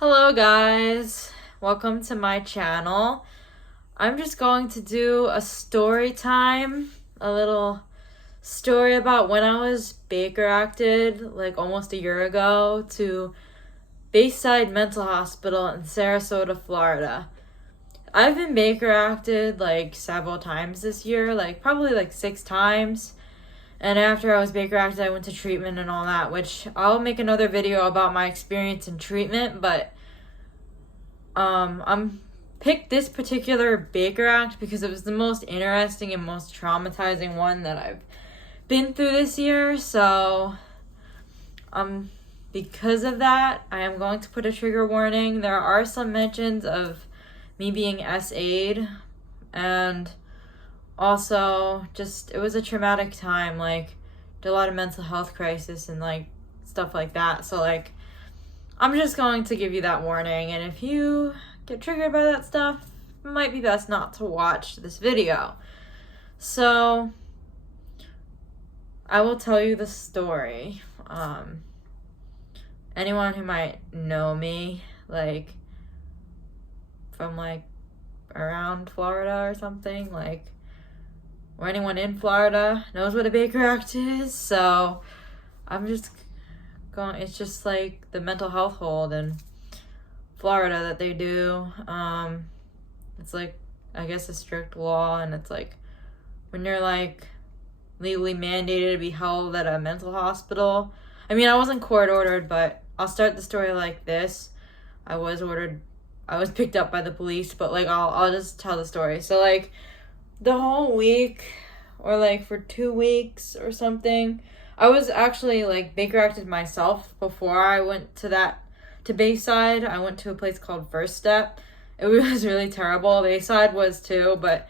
Hello guys, welcome to my channel. I'm just going to do a story time, a little story about when I was Baker acted like almost a year ago to Bayside Mental Hospital in Sarasota, Florida. I've been Baker acted like several times this year, like probably like 6 times. And after I was Baker acted, I went to treatment and all that, which I'll make another video about my experience in treatment, but I'm picked this particular Baker Act because it was the most interesting and most traumatizing one that I've been through this year. So, because of that, I am going to put a trigger warning. There are some mentions of me being SA'd, and also just it was a traumatic time, like did a lot of mental health crisis and like stuff like that. So like I'm just going to give you that warning, and if you get triggered by that stuff, it might be best not to watch this video. So I will tell you the story. Anyone who might know me, like from like around Florida or something, like, or anyone in Florida knows what a Baker Act is. So I'm just going, it's just like the mental health hold in Florida that they do. It's like, I guess, a strict law, and it's like when you're like legally mandated to be held at a mental hospital. I mean, I wasn't court ordered, but I'll start the story like this. I was picked up by the police, but like I'll just tell the story. So like the whole week, or like for 2 weeks or something, I was actually like Baker acted myself before I went to Bayside. I went to a place called First Step. It was really terrible. Bayside was too, but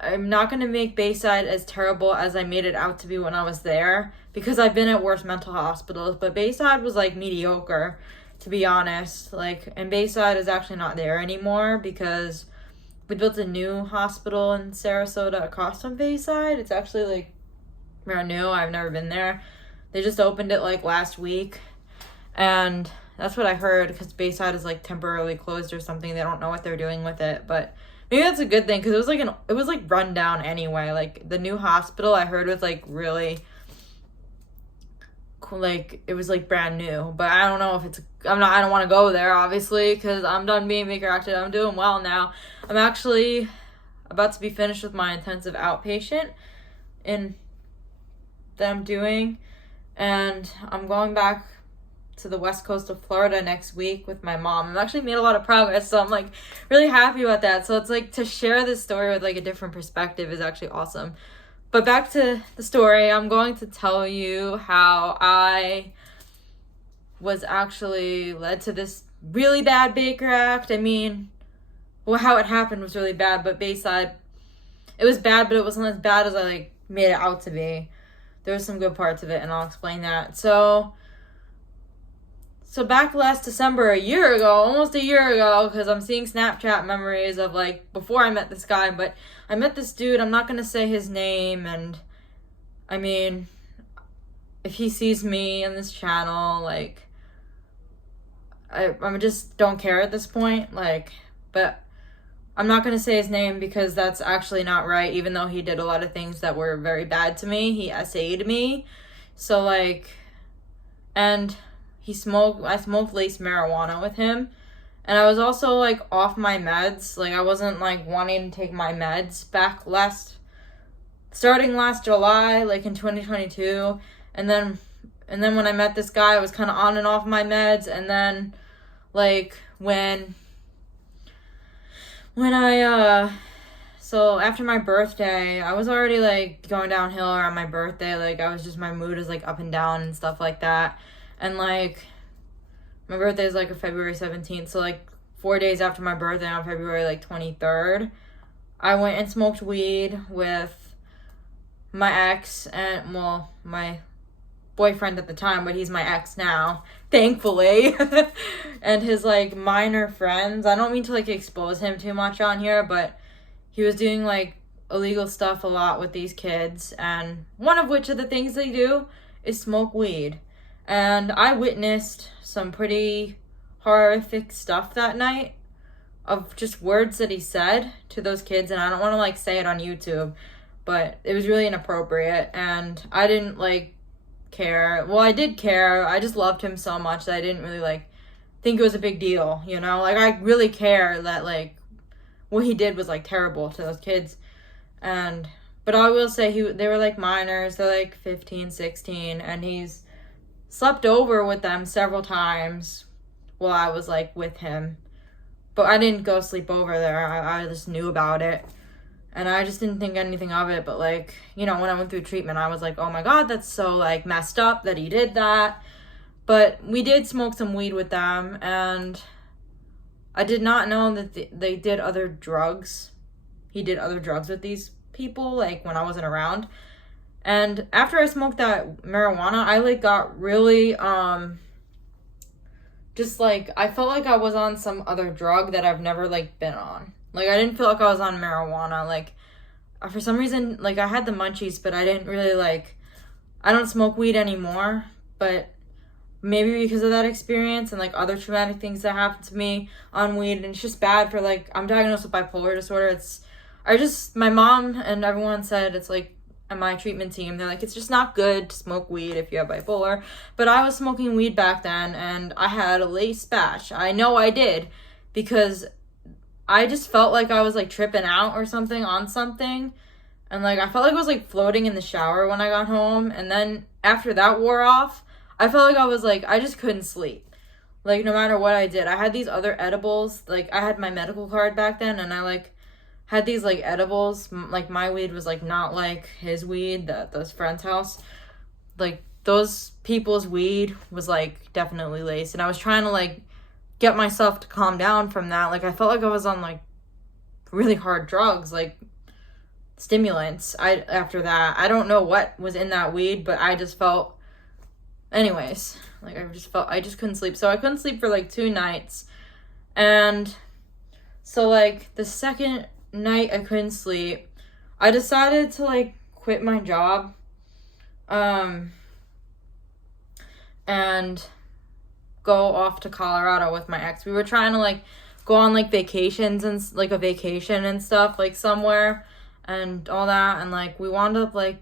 I'm not going to make Bayside as terrible as I made it out to be when I was there, because I've been at worse mental hospitals, but Bayside was like mediocre, to be honest. Like, and Bayside is actually not there anymore because we built a new hospital in Sarasota across from Bayside. It's actually like brand new. I've never been there. They just opened it like last week, and that's what I heard, because Bayside is like temporarily closed or something. They don't know what they're doing with it, but maybe that's a good thing, because it was like run down anyway. Like the new hospital I heard was like really like it was like brand new, but I don't know if I don't want to go there, obviously, because I'm done being Baker acted. I'm doing well now. I'm actually about to be finished with my intensive outpatient that I'm doing, and I'm going back to the west coast of Florida next week with my mom. I've actually made a lot of progress, so I'm like really happy about that. So it's like to share this story with like a different perspective is actually awesome. But back to the story, I'm going to tell you how I was actually led to this really bad Baker Act. I mean, well, how it happened was really bad, but Bayside, it was bad, but it wasn't as bad as I like made it out to be. There was some good parts of it, and I'll explain that. So back last December, almost a year ago, because I'm seeing Snapchat memories of like before I met this guy, but I met this dude. I'm not going to say his name, and I mean, if he sees me on this channel, like, I just don't care at this point, like, but I'm not going to say his name because that's actually not right, even though he did a lot of things that were very bad to me. He SA'd me, so like, and I smoked laced marijuana with him, and I was also like off my meds. Like I wasn't like wanting to take my meds starting last July, like in 2022, and then when I met this guy, I was kind of on and off my meds, and then like when I so after my birthday, I was already like going downhill around my birthday. Like my mood is like up and down and stuff like that. And like my birthday is like February 17th, so like 4 days after my birthday, on February like 23rd, I went and smoked weed with my ex, and well, my boyfriend at the time, but he's my ex now, thankfully. And his like minor friends. I don't mean to like expose him too much on here, but he was doing like illegal stuff a lot with these kids, and one of which of the things they do is smoke weed. And I witnessed some pretty horrific stuff that night of just words that he said to those kids, and I don't want to like say it on YouTube, but it was really inappropriate, and I didn't like care. Well, I did care. I just loved him so much that I didn't really like think it was a big deal, you know? Like, I really care that like what he did was like terrible to those kids. But I will say they were like minors. They're like 15, 16, and he's slept over with them several times while I was like with him. But I didn't go sleep over there. I just knew about it. And I just didn't think anything of it. But like, you know, when I went through treatment, I was like, oh my God, that's so like messed up that he did that. But we did smoke some weed with them. And I did not know that they did other drugs. He did other drugs with these people, like when I wasn't around. And after I smoked that marijuana, I like got really, just like, I felt like I was on some other drug that I've never like been on. Like, I didn't feel like I was on marijuana. Like, for some reason, like, I had the munchies, but I didn't really like, I don't smoke weed anymore, but maybe because of that experience and like other traumatic things that happened to me on weed, and it's just bad for like, I'm diagnosed with bipolar disorder. My mom and everyone said it's like, at my treatment team, they're like, it's just not good to smoke weed if you have bipolar. But I was smoking weed back then, and I had a lace batch. I know I did, because I just felt like I was like tripping out or something on something. And like, I felt like I was like floating in the shower when I got home. And then after that wore off, I felt like I was like, I just couldn't sleep. Like, no matter what I did. I had these other edibles. Like, I had my medical card back then, and I like had these like edibles. Like, my weed was like not like his weed, those friend's house. Like, those people's weed was like definitely laced. And I was trying to like get myself to calm down from that. Like, I felt like I was on like really hard drugs, like stimulants. After that, I don't know what was in that weed, but I just felt, anyways, like I just couldn't sleep. So I couldn't sleep for like 2 nights. And so like the second night I couldn't sleep, I decided to like quit my job and go off to Colorado with my ex. We were trying to like go on like vacations and like a vacation and stuff, like somewhere and all that, and like we wound up like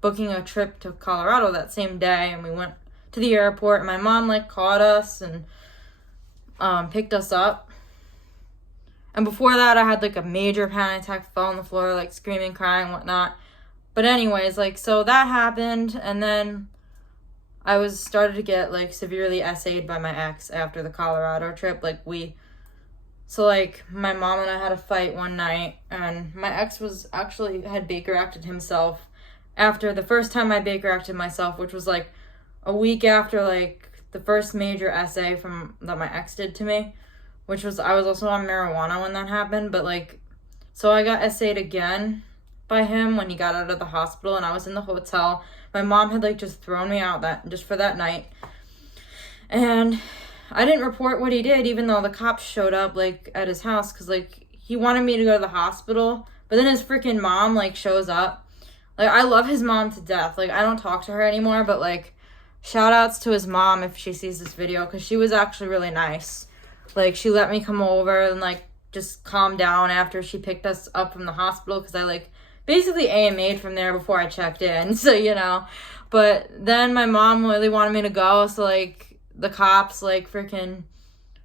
booking a trip to Colorado that same day, and we went to the airport, and my mom like caught us and picked us up. And before that, I had like a major panic attack, fell on the floor, like screaming, crying, whatnot. But anyways, like, so that happened, and then I started to get like severely essayed by my ex after the Colorado trip. So like my mom and I had a fight one night, and my ex had Baker acted himself after the first time I Baker acted myself, which was like a week after like the first major essay that my ex did to me. Which was, I was also on marijuana when that happened, but like, so I got essayed again by him when he got out of the hospital, and I was in the hotel. My mom had like just thrown me out just for that night. And I didn't report what he did, even though the cops showed up like at his house, because like he wanted me to go to the hospital, but then his freaking mom like shows up. Like, I love his mom to death. Like, I don't talk to her anymore, but like, shout outs to his mom if she sees this video, because she was actually really nice. Like, she let me come over and, like, just calm down after she picked us up from the hospital, because I, like, basically AMA'd from there before I checked in, so, you know. But then my mom really wanted me to go, so, like, the cops, like, freaking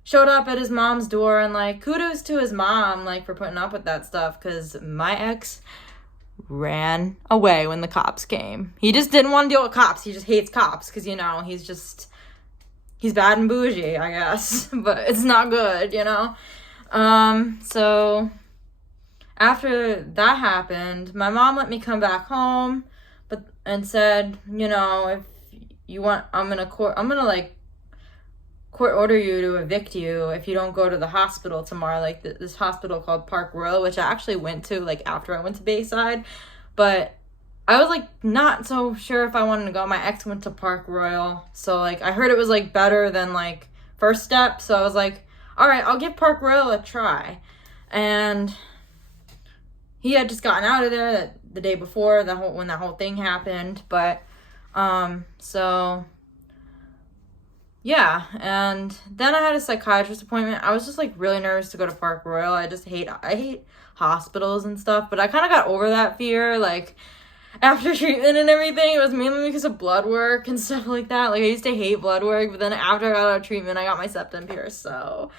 showed up at his mom's door, and, like, kudos to his mom, like, for putting up with that stuff, because my ex ran away when the cops came. He just didn't want to deal with cops. He just hates cops, because, you know, he's bad and bougie, I guess, but it's not good, you know? So after that happened, my mom let me come back home, and said, you know, if you want, I'm gonna like court order you to evict you if you don't go to the hospital tomorrow, like this hospital called Park Royal, which I actually went to like after I went to Bayside, but I was, like, not so sure if I wanted to go. My ex went to Park Royal, so, like, I heard it was, like, better than, like, First Step, so I was like, all right, I'll give Park Royal a try. And he had just gotten out of there the day before when that whole thing happened, but, so yeah, and then I had a psychiatrist appointment. I was just like really nervous to go to Park Royal. I hate hospitals and stuff, but I kind of got over that fear. Like after treatment and everything, it was mainly because of blood work and stuff like that. Like I used to hate blood work, but then after I got out of treatment, I got my septum pierced. So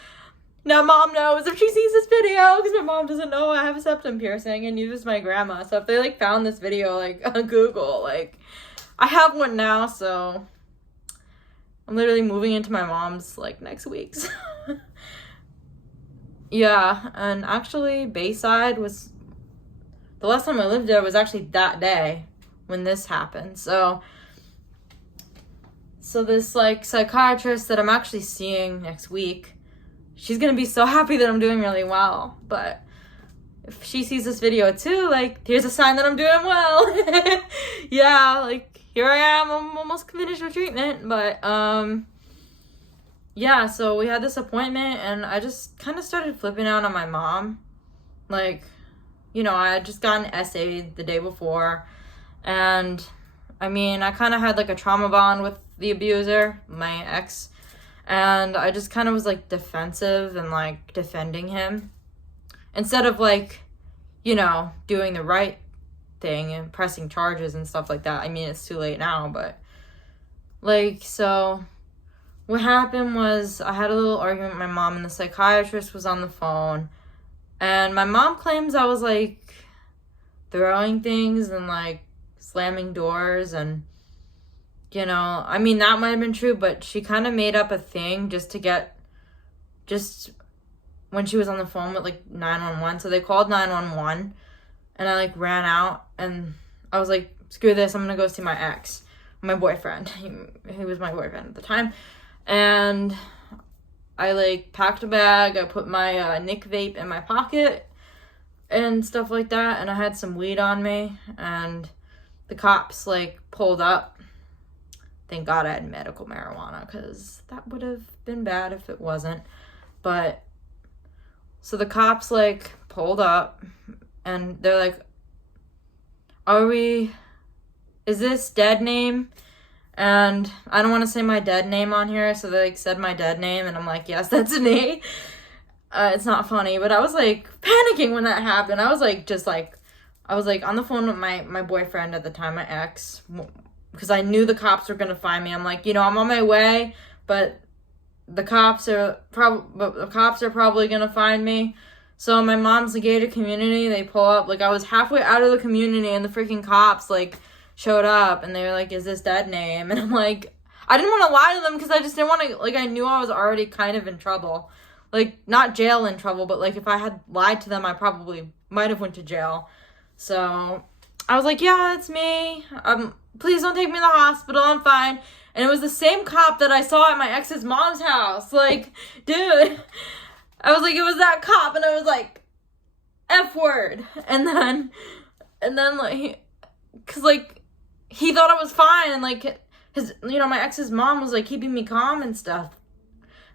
now Mom knows if she sees this video, because my mom doesn't know I have a septum piercing, and neither does my grandma. So if they like found this video like on Google, like I have one now, so I'm literally moving into my mom's like next week. So. Yeah, and actually Bayside was the last time I lived there was actually that day when this happened. So this like psychiatrist that I'm actually seeing next week, she's gonna be so happy that I'm doing really well. But if she sees this video too, like here's a sign that I'm doing well. Yeah, like here I am, I'm almost finished with treatment, but yeah, so we had this appointment, and I just kind of started flipping out on my mom. Like, you know, I had just gotten essayed the day before, and I mean, I kind of had like a trauma bond with the abuser, my ex, and I just kind of was like defensive and like defending him instead of like, you know, doing the right thing and pressing charges and stuff like that. I mean, it's too late now, but like, so what happened was I had a little argument with my mom, and the psychiatrist was on the phone, and my mom claims I was like throwing things and like slamming doors, and you know, I mean, that might have been true, but she kind of made up a thing just when she was on the phone with like 911. So they called 911, and I like ran out, and I was like, screw this, I'm gonna go see my ex, my boyfriend. He was my boyfriend at the time. And I like packed a bag, I put my Nick vape in my pocket and stuff like that, and I had some weed on me, and the cops like pulled up. Thank God I had medical marijuana, because that would have been bad if it wasn't. But so the cops like pulled up, and they're like, is this dead name? And I don't want to say my dead name on here, so they like said my dead name, and I'm like, yes, that's me. It's not funny, but I was like panicking when that happened. I was like on the phone with my boyfriend at the time, my ex, because I knew the cops were gonna find me. I'm like, you know, I'm on my way, but the cops are probably gonna find me. So my mom's a gated community. They pull up, like I was halfway out of the community, and the freaking cops like showed up, and they were like, is this dead name? And I'm like, I didn't want to lie to them, because I just didn't want to, like, I knew I was already kind of in trouble. Like, not jail in trouble, but like if I had lied to them, I probably might have went to jail. So I was like, yeah, it's me. Please don't take me to the hospital, I'm fine. And it was the same cop that I saw at my ex's mom's house. Like, dude, I was like, it was that cop, and I was like, F word. And then like, cause like, he thought I was fine, and like my ex's mom was like keeping me calm and stuff,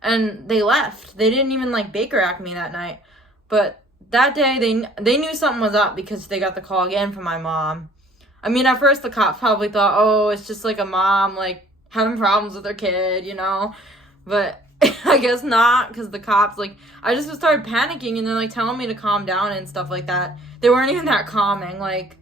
and they left. They didn't even like Baker act me that night, but that day they knew something was up, because they got the call again from my mom. I mean, at first the cops probably thought, oh, it's just like a mom like having problems with her kid, you know, but I guess not, because the cops, like, I just started panicking, and they're like telling me to calm down and stuff like that. They weren't even that calming. Like,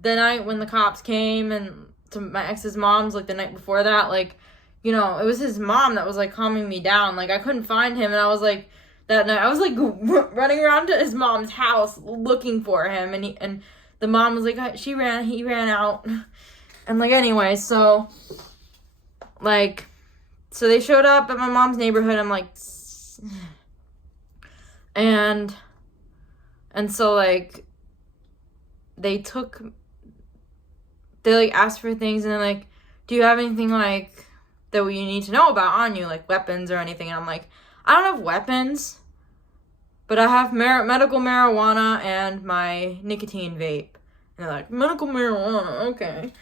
the night when the cops came and to my ex's mom's, like the night before that, like, you know, it was his mom that was like calming me down. Like, I couldn't find him, and I was like, that night I was like running around to his mom's house looking for him, and the mom was like, he ran out. And like, anyway, so like, so they showed up at my mom's neighborhood. I'm like, and so like they like asked for things, and they're like, do you have anything like that you need to know about on you, like weapons or anything? And I'm like, I don't have weapons, but I have medical marijuana and my nicotine vape. And they're like, medical marijuana, okay.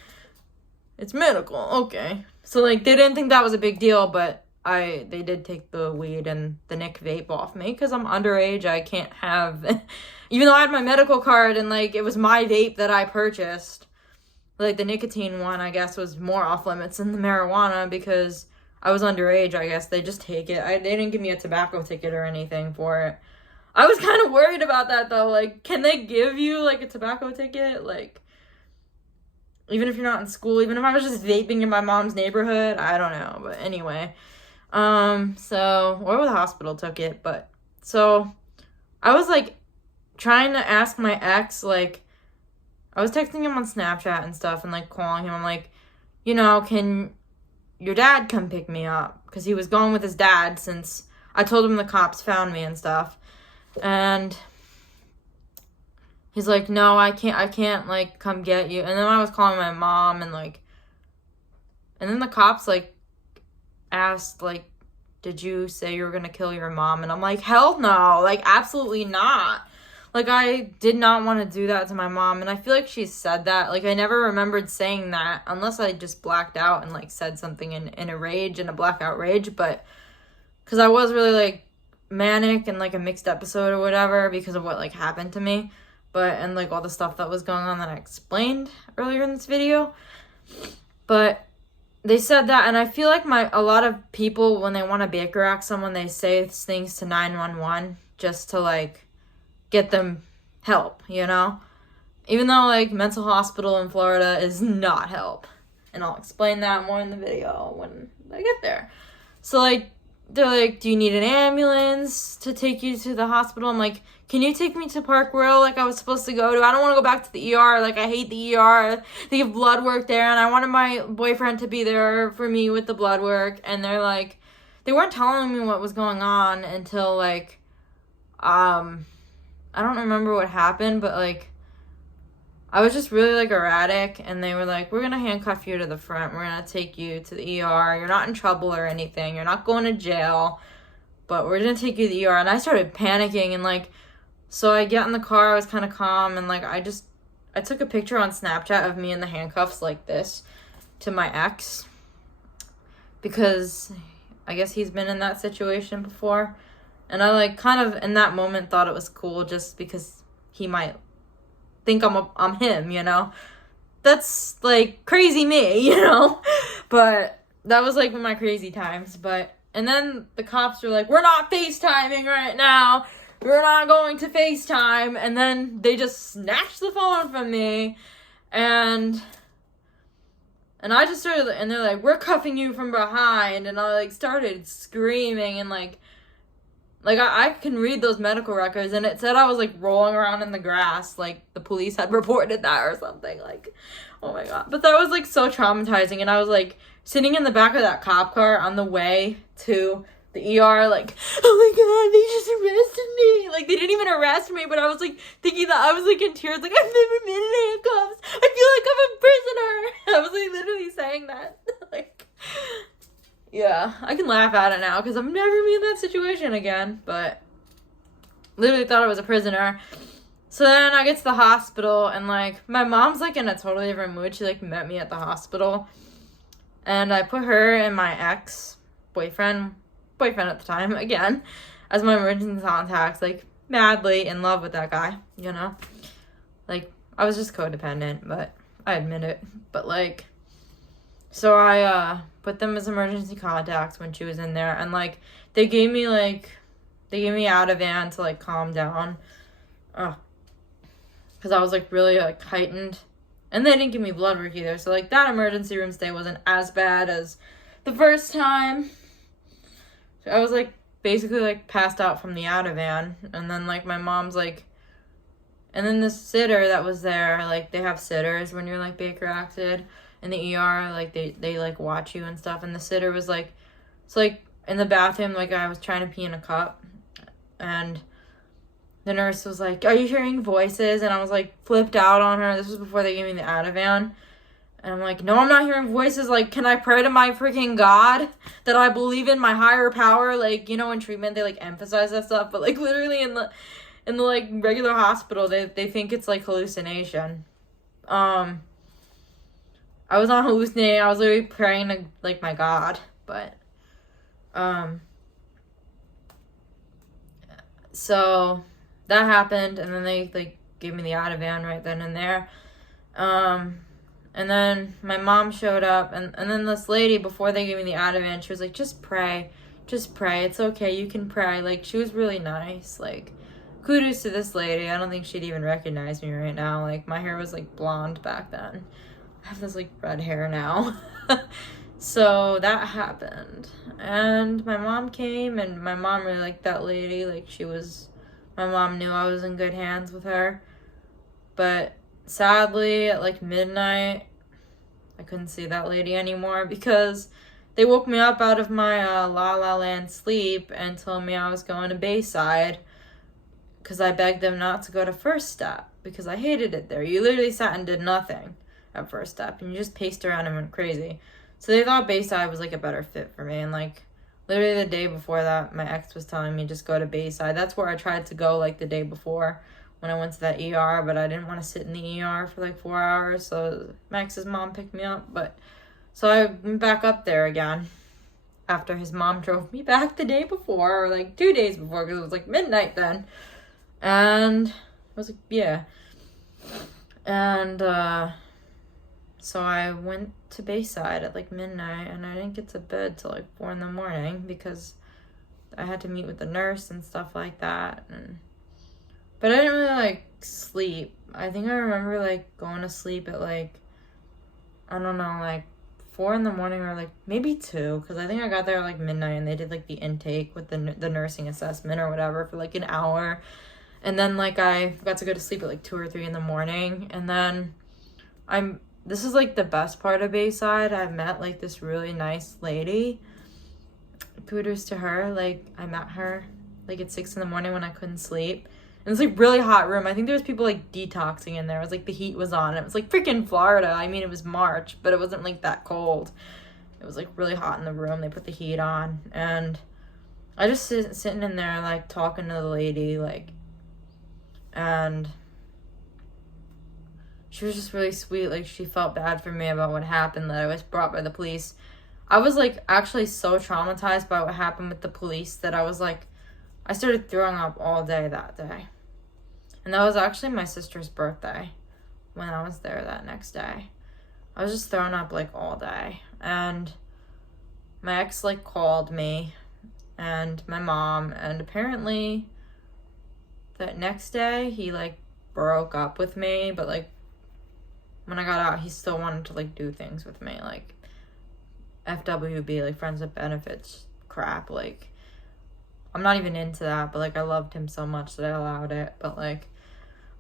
It's medical, okay. So like, they didn't think that was a big deal, but they did take the weed and the Nick vape off me, because I'm underage. I can't have, even though I had my medical card and like it was my vape that I purchased, like the nicotine one, I guess, was more off limits than the marijuana, because I was underage, I guess. They just take it. They didn't give me a tobacco ticket or anything for it. I was kind of worried about that, though. Like, can they give you, like, a tobacco ticket? Like, even if you're not in school, even if I was just vaping in my mom's neighborhood, I don't know. But anyway, or the hospital took it. But, so, I was, like, trying to ask my ex, like, I was texting him on Snapchat and stuff and, like, calling him. I'm like, you know, can your dad come pick me up? Because he was going with his dad since I told him the cops found me and stuff. And he's like, no, I can't, like, come get you. And then I was calling my mom and, like, and then the cops, like, asked, like, did you say you were going to kill your mom? And I'm like, hell no, like, absolutely not. Like, I did not want to do that to my mom, and I feel like she said that. Like, I never remembered saying that, unless I just blacked out and, like, said something in a rage, in a blackout rage, but, because I was really, like, manic and, like, a mixed episode or whatever, because of what, like, happened to me, and, like, all the stuff that was going on that I explained earlier in this video, but they said that, and I feel like a lot of people, when they want to Baker Act someone, they say things to 911 just to, like, get them help, you know? Even though, like, mental hospital in Florida is not help. And I'll explain that more in the video when I get there. So, like, they're like, do you need an ambulance to take you to the hospital? I'm like, can you take me to Park Royal like I was supposed to go to? I don't want to go back to the ER. Like, I hate the ER. They give blood work there, and I wanted my boyfriend to be there for me with the blood work. And they're like, they weren't telling me what was going on until, like, I don't remember what happened, but, like, I was just really, like, erratic, and they were like, we're going to handcuff you to the front. We're going to take you to the ER. You're not in trouble or anything. You're not going to jail, but we're going to take you to the ER. And I started panicking, and, like, so I get in the car. I was kind of calm, and, like, I took a picture on Snapchat of me in the handcuffs like this to my ex, because I guess he's been in that situation before. And I, like, kind of, in that moment, thought it was cool just because he might think I'm him, you know? That's, like, crazy me, you know? But that was, like, my crazy times. And then the cops were like, we're not FaceTiming right now. We're not going to FaceTime. And then they just snatched the phone from me. And I just started, and they're like, we're cuffing you from behind. And I, like, started screaming and, like, I can read those medical records, and it said I was, like, rolling around in the grass, like, the police had reported that or something, like, oh my god. But that was, like, so traumatizing, and I was, like, sitting in the back of that cop car on the way to the ER, like, oh my god, they just arrested me. Like, they didn't even arrest me, but I was, like, thinking that I was, like, in tears, like, I've never been in handcuffs. I feel like I'm a prisoner. I was, like, literally saying that, like... Yeah, I can laugh at it now because I've never been in that situation again, but literally thought I was a prisoner. So then I get to the hospital, and, like, my mom's, like, in a totally different mood. She, like, met me at the hospital, and I put her and my boyfriend at the time, again, as my emergency contacts, like, madly in love with that guy, you know? Like, I was just codependent, but I admit it, but, like... So I put them as emergency contacts when she was in there, and, like, they gave me Ativan to, like, calm down, because I was, like, really, like, heightened, and they didn't give me blood work either, so, like, that emergency room stay wasn't as bad as the first time. So I was, like, basically, like, passed out from the Ativan, and then, like, my mom's, like, and then the sitter that was there, like, they have sitters when you're, like, Baker acted, in the ER, like, they like, watch you and stuff, and the sitter was, like, so, like, in the bathroom, like, I was trying to pee in a cup, and the nurse was like, are you hearing voices? And I was, like, flipped out on her. This was before they gave me the Ativan, and I'm like, no, I'm not hearing voices. Like, can I pray to my freaking God that I believe in my higher power? Like, you know, in treatment, they, like, emphasize that stuff, but, like, literally in the, like, regular hospital, they think it's, like, hallucination. I was not hallucinating. I was literally praying to, like, my God. But, so that happened, and then they, like, gave me the Ativan right then and there. And And then my mom showed up, and then this lady, before they gave me the Ativan, she was like, just pray, it's okay, you can pray. Like, she was really nice. Like, kudos to this lady. I don't think she'd even recognize me right now. Like, my hair was like blonde back then. I have this like red hair now. So that happened, and my mom came, and my mom really liked that lady. Like, my mom knew I was in good hands with her. But sadly, at like midnight, I couldn't see that lady anymore because they woke me up out of my La La Land sleep and told me I was going to Bayside because I begged them not to go to First Step because I hated it there. You literally sat and did nothing at First Step, and you just paced around and went crazy. So they thought Bayside was like a better fit for me, and like literally the day before that, my ex was telling me just go to Bayside. That's where I tried to go like the day before when I went to that ER, but I didn't want to sit in the ER for like 4 hours, so my ex's mom picked me up. But so I went back up there again after his mom drove me back the day before, or like 2 days before, because it was like midnight then. And I was like, yeah. And so I went to Bayside at like midnight, and I didn't get to bed till like 4 a.m. because I had to meet with the nurse and stuff like that. But I didn't really like sleep. I think I remember like going to sleep at like, I don't know, like 4 a.m. or like maybe 2, because I think I got there at like midnight, and they did like the intake with the nursing assessment or whatever for like an hour. And then like I got to go to sleep at like 2 or 3 in the morning. And then this is like the best part of Bayside. I met like this really nice lady. Kudos to her. Like, I met her like at 6 a.m. when I couldn't sleep. And it's like really hot room. I think there was people like detoxing in there. It was like the heat was on. It was like freaking Florida. I mean, it was March, but it wasn't like that cold. It was like really hot in the room. They put the heat on, and I just sitting in there like talking to the lady, like, and she was just really sweet. Like, she felt bad for me about what happened, that I was brought by the police. I was like actually so traumatized by what happened with the police that I was like, I started throwing up all day that day. And that was actually my sister's birthday when I was there that next day. I was just throwing up like all day. And my ex like called me and my mom, and apparently that next day he like broke up with me, but like when I got out, he still wanted to like do things with me, like FWB, like friends with benefits crap. Like, I'm not even into that, but like I loved him so much that I allowed it. But like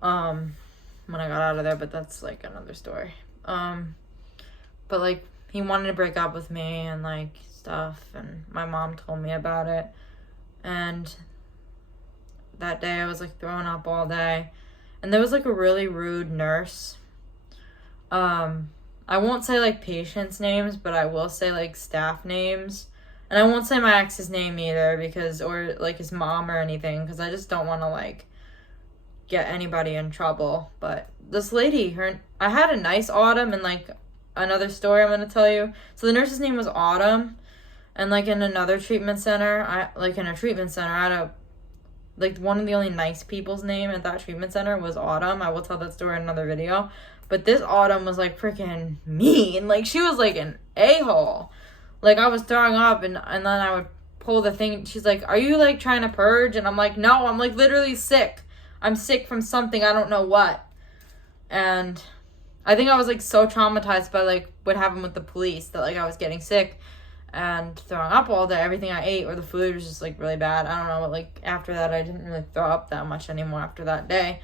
when I got out of there, but that's like another story. But like he wanted to break up with me and like stuff, and my mom told me about it. And that day I was like throwing up all day, and there was like a really rude nurse. I won't say like patients' names, but I will say like staff names. And I won't say my ex's name either, because, or like his mom or anything, because I just don't want to like get anybody in trouble. But this lady, I had a nice Autumn, and like another story I'm going to tell you. So the nurse's name was Autumn, and like in another treatment center, I had a, like one of the only nice people's name at that treatment center was Autumn. I will tell that story in another video. But this Autumn was like freaking mean. Like, she was like an a-hole. Like, I was throwing up, and then I would pull the thing. She's like, are you like trying to purge? And I'm like, no, I'm like literally sick. I'm sick from something, I don't know what. And I think I was like so traumatized by like what happened with the police that like I was getting sick and throwing up all day. Everything I ate or the food was just like really bad. I don't know, but like after that I didn't really throw up that much anymore after that day.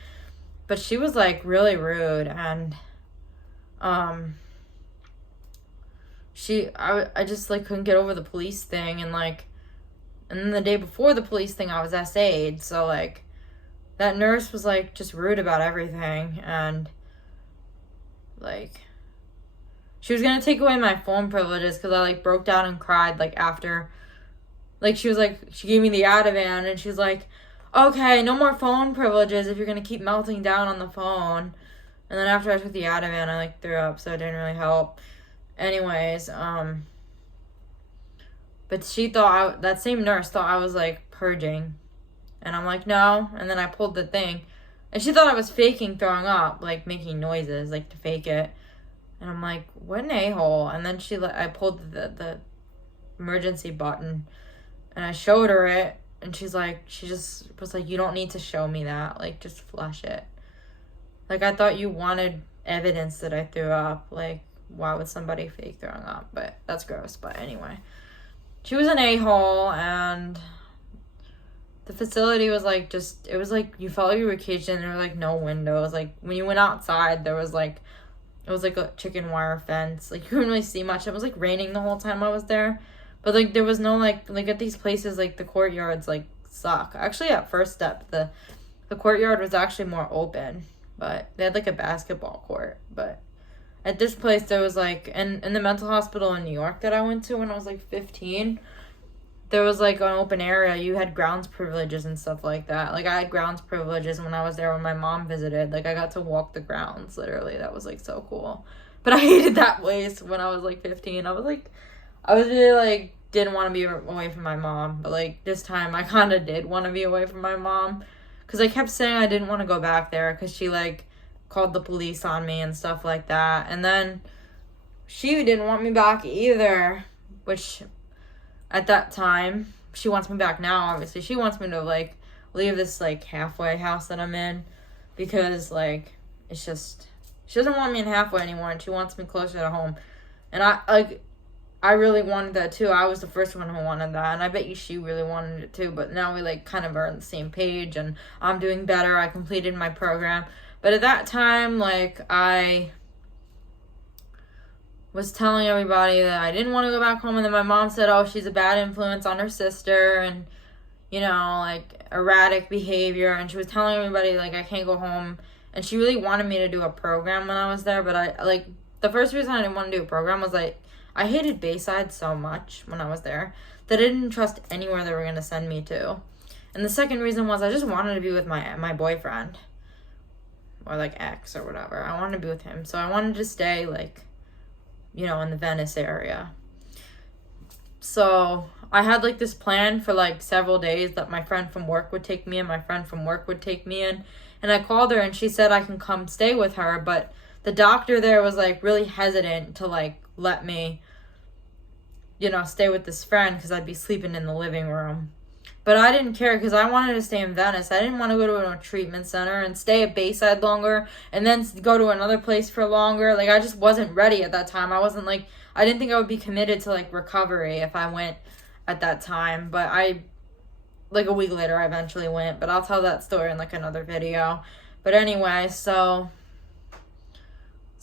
But she was like really rude, and I just like couldn't get over the police thing, and then the day before the police thing I was SA'd, so like that nurse was like just rude about everything, and like she was gonna take away my phone privileges because I like broke down and cried like after, like she gave me the Ativan, and she's like, okay, no more phone privileges if you're gonna keep melting down on the phone. And then after I took the Ativan, I like threw up, so it didn't really help. Anyways, but she thought, that same nurse thought I was like purging, and I'm like, no. And then I pulled the thing, and she thought I was faking throwing up, like making noises, like to fake it. And I'm like, what an a-hole. And then I pulled the emergency button and I showed her it. And she just was like, you don't need to show me that. Like, just flush it. Like, I thought you wanted evidence that I threw up. Like, why would somebody fake throwing up? But that's gross. But anyway, she was an a-hole, and the facility was like, it was like you felt like you were caged in. There were like no windows. Like, when you went outside, there was like, it was like a chicken wire fence. Like, you couldn't really see much. It was like raining the whole time I was there. But like, there was no like at these places, like the courtyards like suck. Actually, at First Step, the courtyard was actually more open. But they had like a basketball court. But at this place, there was like, in the mental hospital in New York that I went to when I was like 15, there was like an open area. You had grounds privileges and stuff like that. Like, I had grounds privileges when I was there when my mom visited. Like, I got to walk the grounds, literally. That was like so cool. But I hated that place when I was like 15. I was really like, didn't want to be away from my mom. But like, this time I kind of did want to be away from my mom. Because I kept saying I didn't want to go back there because she, like, called the police on me and stuff like that. And then she didn't want me back either, which at that time, she wants me back now, obviously. She wants me to, like, leave this, like, halfway house that I'm in because, like, it's just, she doesn't want me in halfway anymore, and she wants me closer to home. And I really wanted that too. I was the first one who wanted that, and I bet you she really wanted it too, but now we like kind of are on the same page, and I'm doing better. I completed my program. But at that time, like, I was telling everybody that I didn't want to go back home, and then my mom said, oh, she's a bad influence on her sister, and, you know, like, erratic behavior, and she was telling everybody, like, I can't go home, and she really wanted me to do a program when I was there, but the first reason I didn't want to do a program was, like, I hated Bayside so much when I was there that I didn't trust anywhere they were going to send me to. And the second reason was I just wanted to be with my boyfriend. Or, like, ex or whatever. I wanted to be with him. So I wanted to stay, like, you know, in the Venice area. So I had, like, this plan for, like, several days that my friend from work would take me in. My friend from work would take me in. And I called her and she said I can come stay with her. But the doctor there was, like, really hesitant to, like, let me, you know, stay with this friend because I'd be sleeping in the living room. But I didn't care because I wanted to stay in Venice. I didn't want to go to a treatment center and stay at Bayside longer and then go to another place for longer. Like, I just wasn't ready at that time. I wasn't, like, I didn't think I would be committed to, like, recovery if I went at that time. But like, a week later, I eventually went. But I'll tell that story in, like, another video. But anyway, so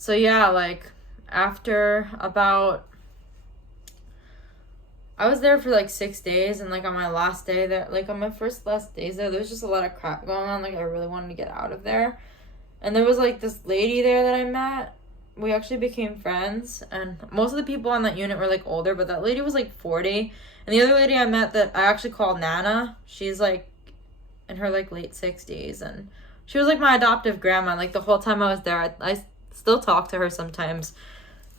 yeah, like, after about, I was there for like 6 days, and like on my last day there, like on my last days there was just a lot of crap going on. Like, I really wanted to get out of there. And there was like this lady there that I met. We actually became friends, and most of the people on that unit were like older, but that lady was like 40. And the other lady I met that I actually called Nana, she's like in her like late 60s, and she was like my adoptive grandma. Like, the whole time I was there, I still talk to her sometimes.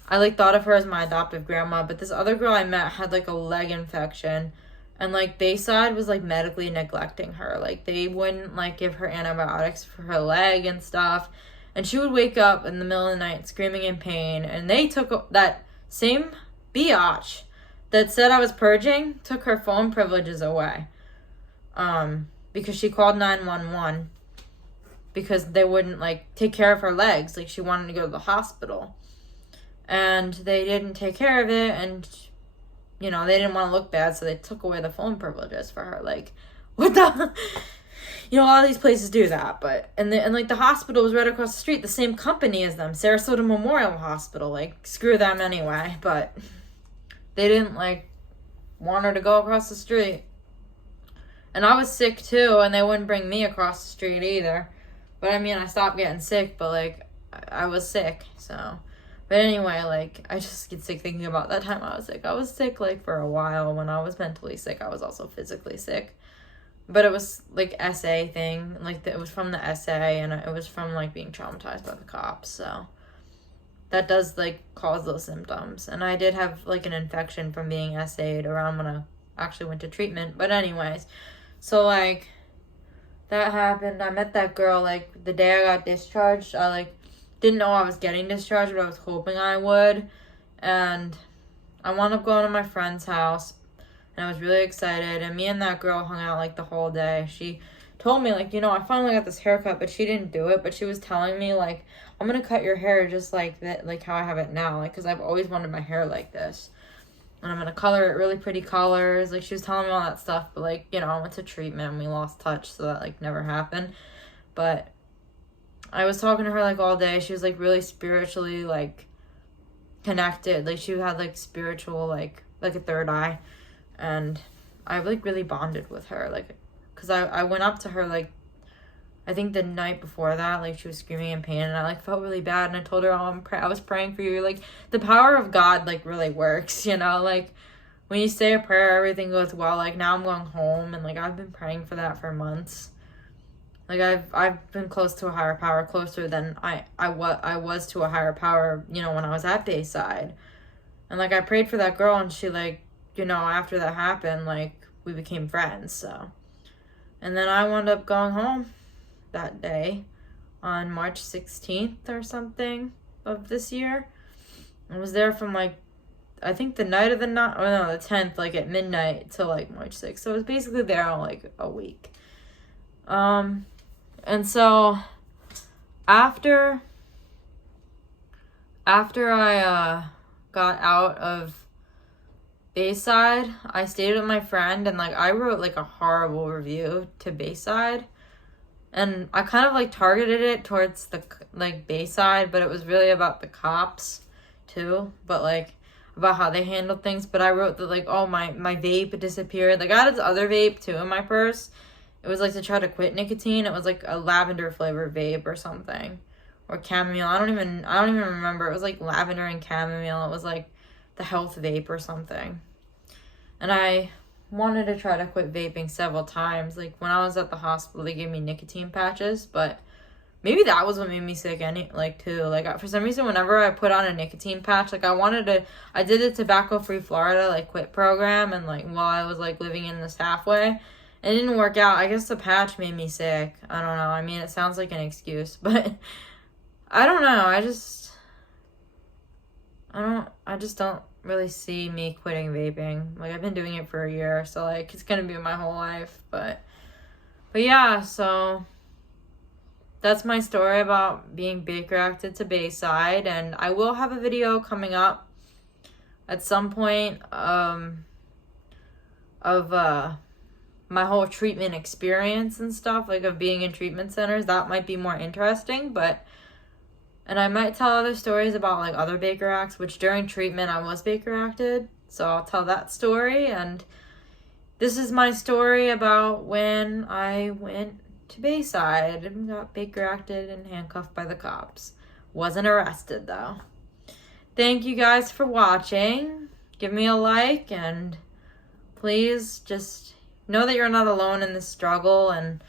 I, like, thought of her as my adoptive grandma, but this other girl I met had, like, a leg infection, and, like, Bayside was, like, medically neglecting her. Like, they wouldn't, like, give her antibiotics for her leg and stuff, and she would wake up in the middle of the night screaming in pain, and they took that same biatch that said I was purging, took her phone privileges away, because she called 911, because they wouldn't, like, take care of her legs. Like, she wanted to go to the hospital. And they didn't take care of it, and, you know, they didn't want to look bad, so they took away the phone privileges for her. Like, what the? You know, a lot of these places do that, but, and like, the hospital was right across the street, the same company as them, Sarasota Memorial Hospital. Like, screw them anyway, but they didn't, like, want her to go across the street. And I was sick, too, and they wouldn't bring me across the street either. But, I mean, I stopped getting sick, but, like, I was sick, so. But anyway, like, I just get sick thinking about that time I was sick. I was sick, like, for a while. When I was mentally sick, I was also physically sick. But it was, like, SA thing. Like, it was from the SA, and it was from, like, being traumatized by the cops. So that does, like, cause those symptoms. And I did have, like, an infection from being SA'd around when I actually went to treatment. But anyways, so, like, that happened. I met that girl, like, the day I got discharged. didn't know I was getting discharged, but I was hoping I would. And I wound up going to my friend's house, and I was really excited. And me and that girl hung out like the whole day. She told me, like, I finally got this haircut, but she didn't do it. But she was telling me, like, I'm gonna cut your hair just like that, like how I have it now, like, because I've always wanted my hair like this. And I'm gonna color it really pretty colors. Like, she was telling me all that stuff, but, like, I went to treatment and we lost touch, so that, like, never happened. But I was talking to her, like, all day. She was, like, really spiritually, like, connected. Like, she had, like, spiritual, like a third eye. And I, like, really bonded with her, like, because I went up to her, like, I think the night before that, like, she was screaming in pain, and I, like, felt really bad, and I told her, I was praying for you. Like, the power of God, like, really works, like, when you say a prayer, everything goes well. Like, now I'm going home, and, like, I've been praying for that for months. Like, I've been close to a higher power, closer than I was to a higher power, when I was at Bayside. And, like, I prayed for that girl, and she, like, after that happened, like, we became friends, so. And then I wound up going home that day on March 16th or something of this year. I was there from, like, I think the 10th, like, at midnight till, like, March 6th. So I was basically there all, like, a week. And so after I got out of Bayside, I stayed with my friend, and, like, I wrote, like, a horrible review to Bayside. And I kind of, like, targeted it towards the, like, Bayside, but it was really about the cops, too. But, like, about how they handled things. But I wrote that, like, oh, my vape disappeared. Like, I had this other vape, too, in my purse. It was, like, to try to quit nicotine. It was, like, a lavender-flavored vape or something. Or chamomile. I don't even remember. It was, like, lavender and chamomile. It was, like, the health vape or something. And I wanted to try to quit vaping several times. Like, when I was at the hospital, they gave me nicotine patches, but maybe that was what made me sick too. Like, for some reason, whenever I put on a nicotine patch, like, I did the Tobacco-Free Florida, like, quit program, and, like, while I was, like, living in this halfway, it didn't work out. I guess the patch made me sick. I don't know. I mean, it sounds like an excuse, but I don't know. I just don't really see me quitting vaping. Like, I've been doing it for a year, so, like, it's gonna be my whole life. But yeah, so that's my story about being Baker-acted to Bayside, and I will have a video coming up at some point of my whole treatment experience and stuff, like, of being in treatment centers. That might be more interesting, and I might tell other stories about, like, other Baker acts, which during treatment I was Baker acted. So I'll tell that story. And this is my story about when I went to Bayside and got Baker acted and handcuffed by the cops. Wasn't arrested, though. Thank you guys for watching. Give me a like, and please just know that you're not alone in this struggle. And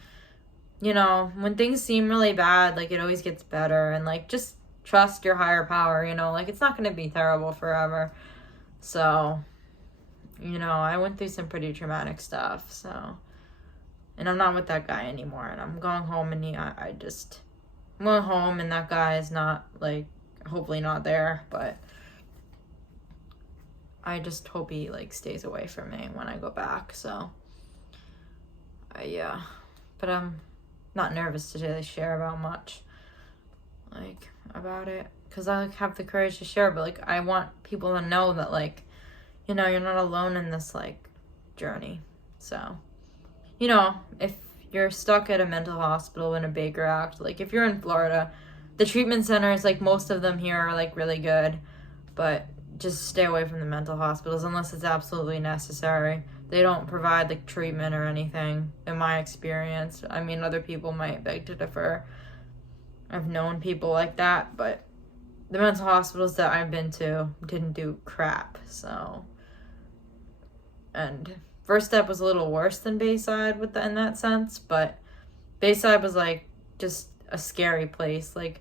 when things seem really bad, like, it always gets better. And, like, just trust your higher power, like, it's not going to be terrible forever. So, I went through some pretty traumatic stuff, so. And I'm not with that guy anymore. And I'm going home, and I'm going home, and that guy is not, like, hopefully not there. But I just hope he, like, stays away from me when I go back, so. Yeah. But I'm not nervous to really share about much, like, about it, because I, like, have the courage to share. But, like, I want people to know that, like, you're not alone in this, like, journey. So, if you're stuck at a mental hospital in a Baker Act, like, if you're in Florida, the treatment centers, like, most of them here are, like, really good, but just stay away from the mental hospitals unless it's absolutely necessary. They don't provide, like, treatment or anything, in my experience. I mean, other people might beg to differ. I've known people like that, but the mental hospitals that I've been to didn't do crap, so. And First Step was a little worse than Bayside in that sense, but Bayside was, like, just a scary place. Like,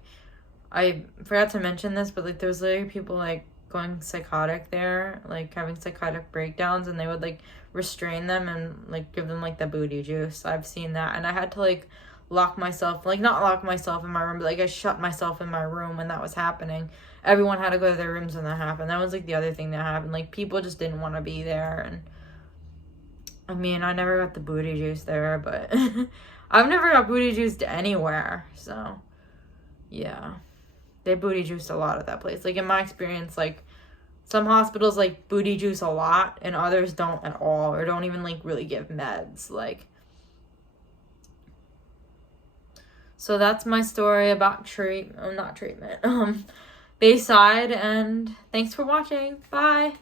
I forgot to mention this, but, like, there was literally people, like, going psychotic there, like, having psychotic breakdowns, and they would, like, restrain them and, like, give them, like, the booty juice. I've seen that, and I had to, like, lock myself, like, not lock myself in my room, but, like, I shut myself in my room when that was happening. Everyone had to go to their rooms when that happened. That was, like, the other thing that happened. Like, people just didn't want to be there, and, I mean, I never got the booty juice there, but I've never got booty juiced anywhere, so, yeah. They booty juiced a lot at that place. Like, in my experience, like, some hospitals, like, booty juice a lot, and others don't at all, or don't even, like, really give meds, like. So that's my story about Bayside, and thanks for watching. Bye!